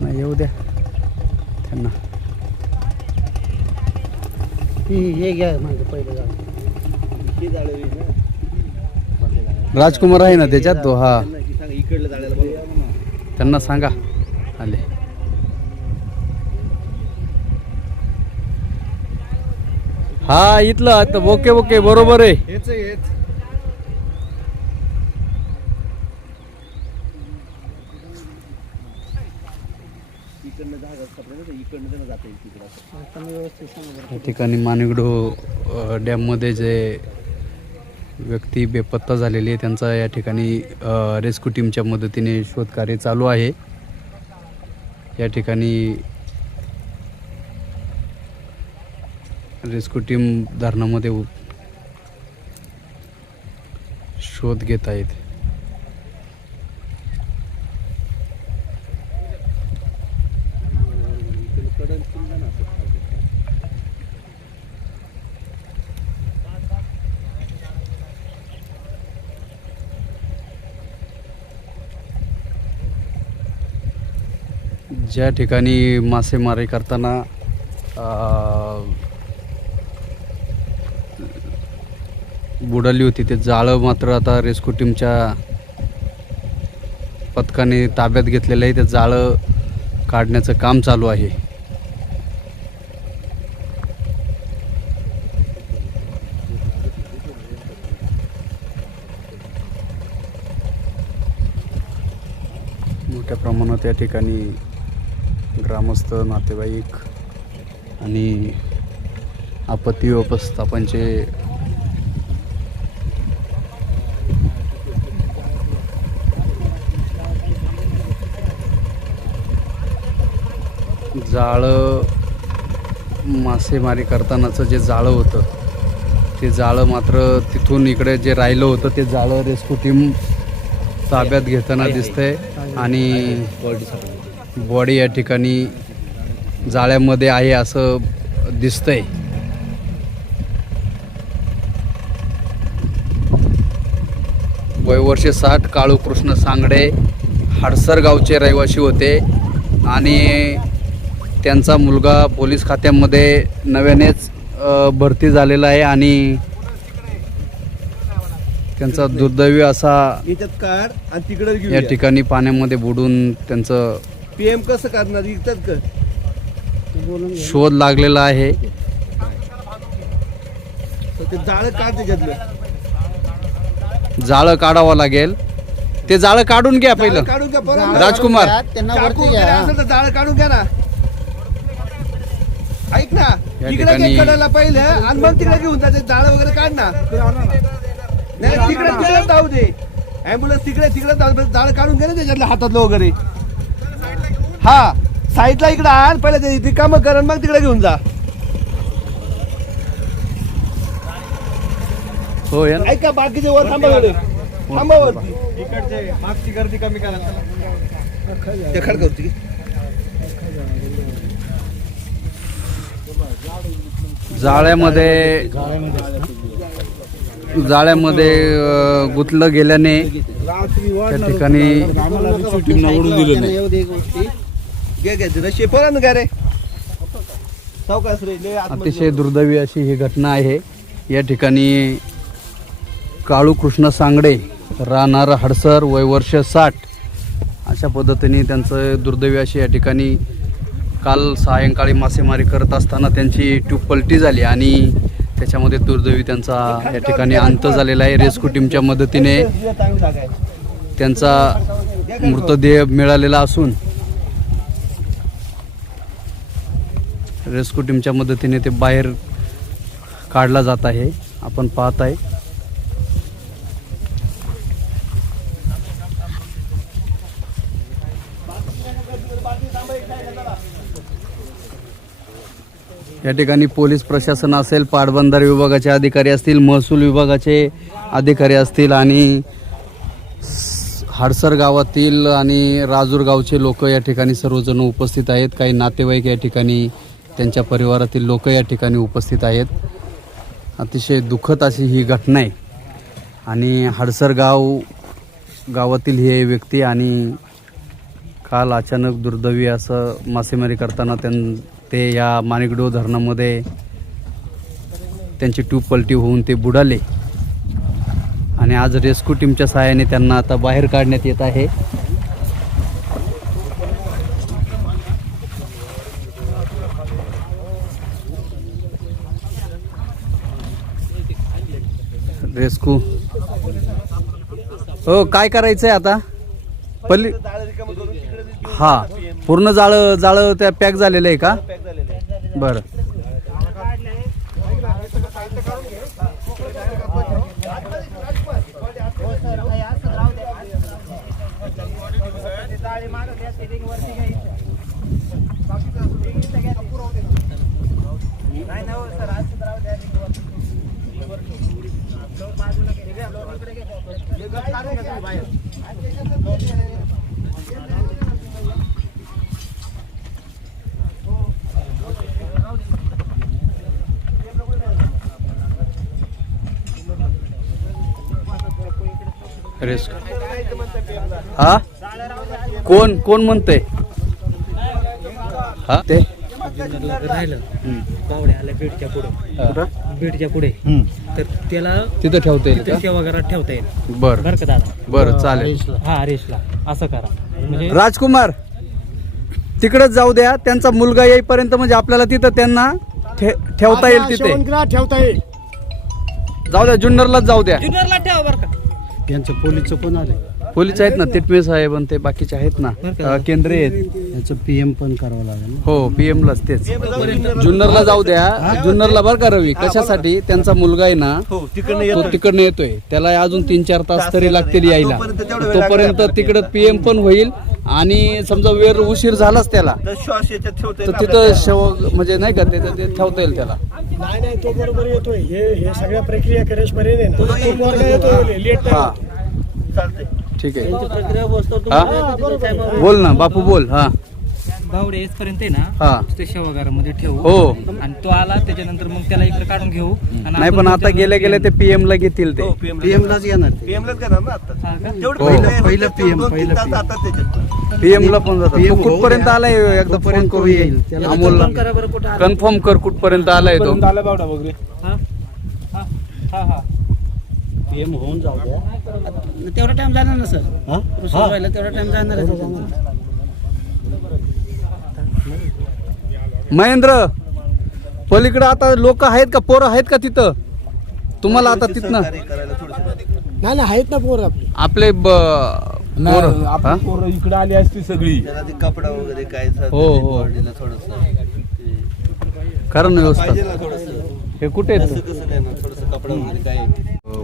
नाही येऊ द्या त्यांना. हे घ्या म्हणजे पहिले राजकुमार आहे ना त्याच्यात तो. हा इकडलं जाळ्याला त्यांना सांगा आले. हा इथलं आता ओके ओके बरोबर आहे. हेच हेच इकडनं जागा इकडनं त्यांना जाता येईल तिकडं. या ठिकाणी मानिकडो डॅममध्ये जे व्यक्ती बेपत्ता झालेली आहे त्यांचा या ठिकाणी रेस्क्यू टीमच्या मदतीने शोधकार्य चालू आहे. या ठिकाणी रेस्क्यू टीम धरणामध्ये शोध घेत आहेत. ज्या ठिकाणी मासेमारी करताना बुडाली होती ते जाळं मात्र आता रेस्क्यू टीमच्या पथकाने ताब्यात घेतलेलं आहे. ते जाळं काढण्याचं काम चालू आहे. मोठ्या प्रमाणात या ठिकाणी ग्रामस्थ, नातेवाईक आणि आपत्ती व्यवस्थापनचे जाळं मासेमारी करतानाचं जे जाळं होतं ते जाळं मात्र तिथून इकडे जे राहिलं होतं ते जाळं रेस्क्यू टीम ताब्यात घेताना दिसतंय. आणि बॉडी या ठिकाणी जाळ्यामध्ये आहे असं दिसतंय. वय वर्षे 60 काळू कृष्ण सांगडे हडसर गावचे रहिवासी होते आणि त्यांचा मुलगा पोलीस खात्यामध्ये नव्यानेच भरती झालेला आहे आणि त्यांचा दुर्दैवी असा या ठिकाणी पाण्यामध्ये बुडून त्यांचं पीएम कसं करणार विकतात का शोध लागलेला आहे. ते जाळं काढ त्याच्यातलं जाळं काढावं लागेल. ते जाळं काढून घ्या पहिलं काढून घ्या परत राजकुमार. त्यांना चाकू वरती वगैरे घ्या. असेल तर जाळं काढून घ्या ना. ऐक ना या तिकडे ठिकाणी- कडायला पहिलं आणि मग तिकडे घेऊन जाते जाळं वगैरे काढ ना. नाही तिकडे तिकडे जाऊ दे ऍम्ब्युलन्स तिकडे जाऊ दे. जाळं काढून घ्या ना त्याच्यातलं हातातलं वगैरे. हा साईडला इकडे आण पहिले ते काम कर मग तिकडे घेऊन जा. हो या ऐका बाकीचे वर थांबा थांबा वरती इकडचे मागची गर्दी कमी करा. ते खडकवती जाळ्यामध्ये गुंतलं गेल्याने त्या ठिकाणी येऊ दे गोष्टी. घे शेफर ना काय रे सावकाश रे लय आतमध्ये अतिशय दुर्दैवी अशी ही घटना आहे. या ठिकाणी काळू कृष्ण सांगडे राहणार हडसर वय वर्ष 60 अशा पद्धतीने त्यांचं दुर्दैवी अशी या ठिकाणी काल सायंकाळी मासेमारी करत असताना त्यांची ट्यूब पलटी झाली आणि त्याच्यामध्ये दुर्दैवी त्यांचा या ठिकाणी अंत झालेला आहे. रेस्क्यू टीमच्या मदतीने त्यांचा मृतदेह मिळालेला असून रेस्क्यू टीमच्या मदतीने ते बाहेर काढला जात आहे. आपण पाहत आहे या ठिकाणी पोलीस प्रशासन असेल, पाटबंधारे विभागाचे अधिकारी असतील, महसूल विभागाचे अधिकारी असतील आणि हडसर गावातील आणि राजूर गावचे लोक या ठिकाणी सर्वजण उपस्थित आहेत. काही नातेवाईक या ठिकाणी त्यांच्या परिवारातील लोक या ठिकाणी उपस्थित आहेत. अतिशय दुःखद अशी ही घटना आहे आणि हडसर गाव गावातील हे व्यक्ती आणि काल अचानक दुर्दैवी असं मासेमारी करताना ते या माणिकडो धरणामध्ये त्यांची ट्यूब पलटी होऊन ते बुडाले आणि आज रेस्क्यू टीमच्या सहाय्याने त्यांना आता बाहेर काढण्यात येत आहे. रेस्क्यू हो काय करायचंय आता पल्ली हा पूर्ण जाळं त्या पॅक झालेलं आहे का? बरं रेस्क्यू हा कोण म्हणतंय हा ते राहिलं बावड्या आल्या बीडच्या पुढे तर त्याला तिथं ठेवता येईल का? सेवा घरात ठेवता येईल. बरं बरं का दादा? बरं चालेल. हा रेशला असं करा म्हणजे राजकुमार तिकडेच जाऊ द्या, त्यांचा मुलगा येईपर्यंत म्हणजे आपल्याला तिथं त्यांना ठेवता येईल. तिथे ठेवता येईल. जाऊ द्या, जुन्नरलाच जाऊ द्या. जुन्नरला ठेवा बरं का. यांचं पोलीसचं कोण आले? पोलीस आहेत ना, तिटमे साहेब आणि ते बाकीचे आहेत ना, केंद्रीय आहेत. यांचं PM पण करावं लागेल ना. हो PM लाच तेच. जुन्नरला जाऊ द्या, जुन्नरला बरं का रवी, कशासाठी त्यांचा मुलगा आहे ना तो तिकडनं येतोय, त्याला अजून 3-4 तास तरी लागतील यायला. तोपर्यंत तिकडं PM पण होईल आणि समजा वेळ उशीर झालाच त्याला तर तिथं म्हणजे नाही का ते ठेवता येईल त्याला. नाही तो बरोबर येतोय. हे सगळ्या प्रक्रिया करेशपर्यंत हा ठीक आहे. प्रक्रिया हा बोल ना बापू बोल. हा बावडे येतपर्यंत आहे ना हा ते शेवागारामध्ये ठेवू. हो आणि तो आला त्याच्यानंतर मग त्याला इकडे काढून घेऊ. आणि नाही पण आता गेले ते PM ला घेतील ते. PM लाच येणार ते. हा का? पहिलं PM PM ला पण जातात. तो कुठपर्यंत आलाय एकदा फोन करून येईल अमोलला. फोन करा बरं कुठं आला. कन्फर्म कर कुठपर्यंत आलाय तो. हा हा हा हा PM होऊन जाऊ द्या. तेवढा टाइम जाणार ना सर. हा? व्हायला तेवढा टाइम जाणार आहे. महेंद्र पलीकडे आता लोक आहेत का, पोरं आहेत का तिथं तुम्हाला आता तिथनं? नाही आहेत ना पोर आपले पोरं हा? इकडे आली असती सगळी. कपडा वगैरे काय हो हो थोडस कारण व्यवस्था हे कुठे आहेत? थोडस कपडा वगैरे काय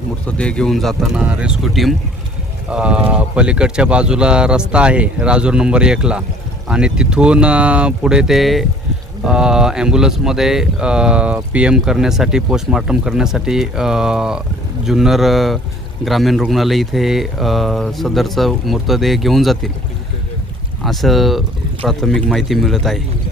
मृतदेह घेऊन जाताना रेस्क्यू टीम पलीकडच्या बाजूला रस्ता आहे राजूर नंबर 1 ला आणि तिथून पुढे ते ॲम्ब्युलन्समध्ये PM करण्यासाठी पोस्टमॉर्टम करण्यासाठी जुन्नर ग्रामीण रुग्णालय इथे सदरचं मृतदेह घेऊन जातील असं प्राथमिक माहिती मिळत आहे.